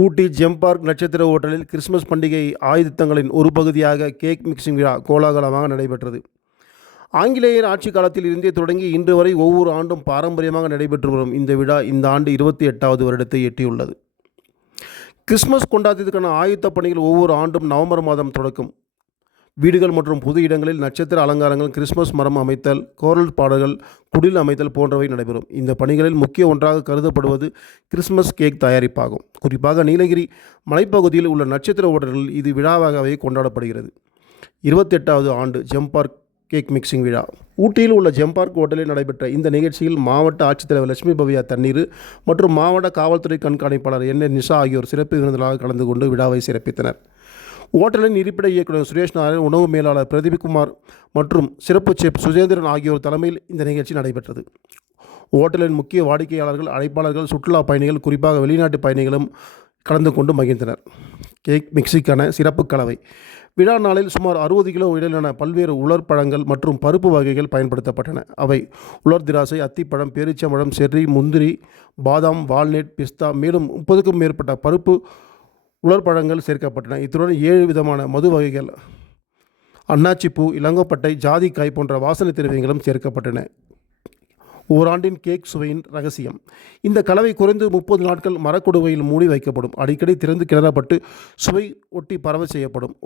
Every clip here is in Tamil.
ஊட்டி ஜெம்பார்க் நட்சத்திர ஓட்டலில் கிறிஸ்மஸ் பண்டிகை ஆயுதங்களின் ஒரு பகுதியாக கேக் மிக்சிங் விழா கோலாகலமாக நடைபெற்றது. ஆங்கிலேயர் ஆட்சி காலத்தில் இருந்தே தொடங்கி இன்று வரை ஒவ்வொரு ஆண்டும் பாரம்பரியமாக நடைபெற்று வரும் இந்த விழா இந்த ஆண்டு இருபத்தி எட்டாவது வருடத்தை எட்டியுள்ளது. கிறிஸ்மஸ் கொண்டாட்டத்திற்கான ஆயுத்த பணிகள் ஒவ்வொரு ஆண்டும் நவம்பர் மாதம் தொடக்கும். வீடுகள் மற்றும் பொது இடங்களில் நட்சத்திர அலங்காரங்கள் கிறிஸ்மஸ் மரம் அமைத்தல் கோரல் பாடல்கள் குடில் அமைத்தல் போன்றவை நடைபெறும். இந்த பணிகளில் முக்கிய ஒன்றாக கருதப்படுவது கிறிஸ்மஸ் கேக் தயாரிப்பாகும். குறிப்பாக நீலகிரி மலைப்பகுதியில் உள்ள நட்சத்திர ஓட்டல்களில் இது விழாவாகவே கொண்டாடப்படுகிறது. இருபத்தெட்டாவது ஆண்டு ஜெம்பார்க் கேக் மிக்சிங் விழா. ஊட்டியில் உள்ள ஜெம்பார்க் ஹோட்டலில் நடைபெற்ற இந்த நிகழ்ச்சியில் மாவட்ட ஆட்சித்தலைவர் லட்சுமி பவியா தண்ணீர் மற்றும் மாவட்ட காவல்துறை கண்காணிப்பாளர் என் என் நிஷா ஆகியோர் சிறப்பு விருந்தினராக கலந்து கொண்டு விழாவை சிறப்பித்தனர். ஓட்டலின் இருப்பிட இயக்குநர் சுரேஷ் நாராயண் உணவு மேலாளர் பிரதீப்குமார் மற்றும் சிறப்பு செப் சுஜேந்திரன் ஆகியோர் தலைமையில் இந்த நிகழ்ச்சி நடைபெற்றது. ஓட்டலின் முக்கிய வாடிக்கையாளர்கள் அழைப்பாளர்கள் சுற்றுலா பயணிகள் குறிப்பாக வெளிநாட்டு பயணிகளும் கலந்து கொண்டு மகிழ்ந்தனர். கேக் மிக்சிக்கான சிறப்பு கலவை. விழா நாளில் சுமார் அறுபது கிலோ இடையிலான பல்வேறு உலர் பழங்கள் மற்றும் பருப்பு வகைகள் பயன்படுத்தப்பட்டன. அவை உலர் திராசை அத்திப்பழம் பேரிச்சம்பழம் செர்ரி முந்திரி பாதாம் வால்நட் பிஸ்தா மேலும் முப்பதுக்கும் மேற்பட்ட பருப்பு உலர்பழங்கள் சேர்க்கப்பட்டன. இத்துடன் ஏழு விதமான மது வகைகள் அன்னாச்சிப்பூ இளங்கோப்பட்டை ஜாதிக்காய் போன்ற வாசனை திரவியங்களும் சேர்க்கப்பட்டன. ஓராண்டின் கேக் சுவையின் ரகசியம். இந்த கலவை குறைந்து முப்பது நாட்கள் மரக்குடுவையில் மூடி வைக்கப்படும். அடிக்கடி திறந்து கிளறப்பட்டு சுவை ஒட்டி பரவ செய்யப்படும்.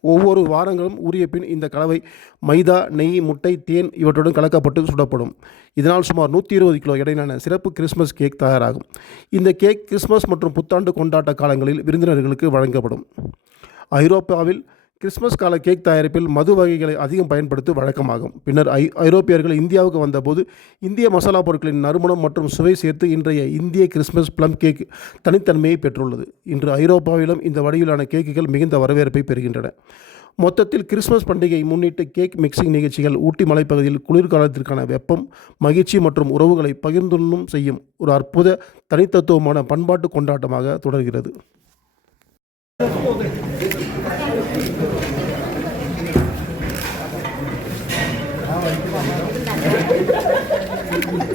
ஒவ்வொரு வாரங்களும் உரிய பின் இந்த கலவை மைதா நெய் முட்டை தேன் இவற்றுடன் கலக்கப்பட்டு சுடப்படும். இதனால் சுமார் நூற்றி இருபது கிலோ எடையிலான சிறப்பு கிறிஸ்மஸ் கேக் தயாராகும். இந்த கேக் கிறிஸ்மஸ் மற்றும் புத்தாண்டு கொண்டாட்ட காலங்களில் விருந்தினர்களுக்கு வழங்கப்படும். ஐரோப்பாவில் கிறிஸ்மஸ் கால கேக் தயாரிப்பில் மது வகைகளை அதிகம் பயன்படுத்தி வழக்கமாகும். பின்னர் ஐ ஐரோப்பியர்கள் இந்தியாவுக்கு வந்தபோது இந்திய மசாலா பொருட்களின் நறுமணம் மற்றும் சுவை சேர்த்து இன்றைய இந்திய கிறிஸ்மஸ் ப்ளம் கேக் தனித்தன்மையை பெற்றுள்ளது. இன்று ஐரோப்பாவிலும் இந்த வடிவிலான கேக்குகள் மிகுந்த வரவேற்பை பெறுகின்றன. மொத்தத்தில் கிறிஸ்மஸ் பண்டிகையை முன்னிட்டு கேக் மிக்சிங் நிகழ்ச்சிகள் ஊட்டி மலைப்பகுதியில் குளிர்காலத்திற்கான வெப்பம் மகிழ்ச்சி மற்றும் உறவுகளை பகிர்ந்துண்ணும் செய்யும் ஒரு அற்புத தனித்தத்துவமான பண்பாட்டு கொண்டாட்டமாக தொடர்கிறது.